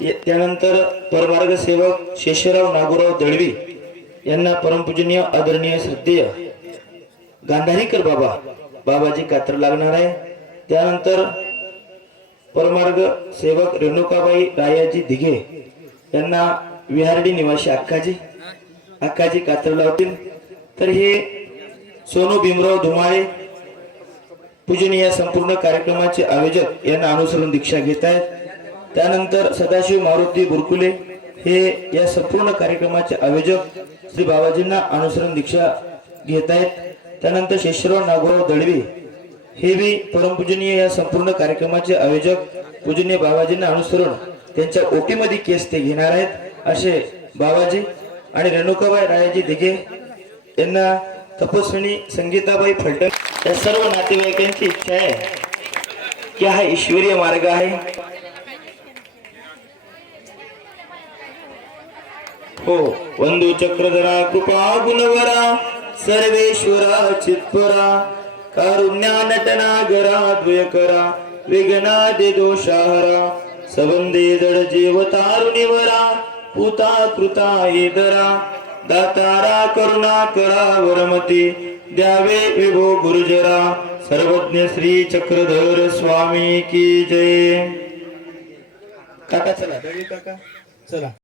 त्यानंतर परमार्ग सेवक शेषराव नागोराव दळवी यांना परमपूजनीय आदरणीय श्रद्धेय. गांधारीकर बाबा बाबाजी कात्र लागणार आहे. त्यानंतर परमार्ग सेवक रेणुकाबाई रायाजी दिघे यांना विहारडी निवासी अक्काजी अक्काजी कात्र लावतील. तर हे सोनू भीमराव धुमाळे पूजनीय या संपूर्ण कार्यक्रमाचे आयोजक यांना अनुसरून दीक्षा घेत आहेत. त्यानंतर सदाशिव मारुती बुरकुले हे या संपूर्ण कार्यक्रमाचे आयोजक श्री बाबाजींना अनुसरण दीक्षा घेत आहेत. त्यानंतर शेषराव नागोराव दळवी हे बी परमपूजनीय या संपूर्ण कार्यक्रमाचे आयोजक पूजनीय बाबाजींना अनुसरून त्यांच्या ओटीमध्ये केस ते घेणार आहेत. असे बाबाजी आणि रेणुकाबाई रायाजी दिघे यांना तपस्विनी संगीताबाई फलटण या सर्व नातेवाईकांची इच्छा आहे की हा ईश्वरीय मार्ग आहे. हो. वंदू चक्रधरा कृपा गुणवरा सर्वेश्वरा चित्परा कारुण्या नटनागरा द्वयकरा विघ्ना दे दोषाहरा सबंधे जड जीव तारुणीवरा पुता कृता येदरा दातारा करुणा करा वरमती द्यावे विभो गुरुजरा सर्वज्ञ श्री चक्रधर स्वामी की जय. काका चला. काका. चला.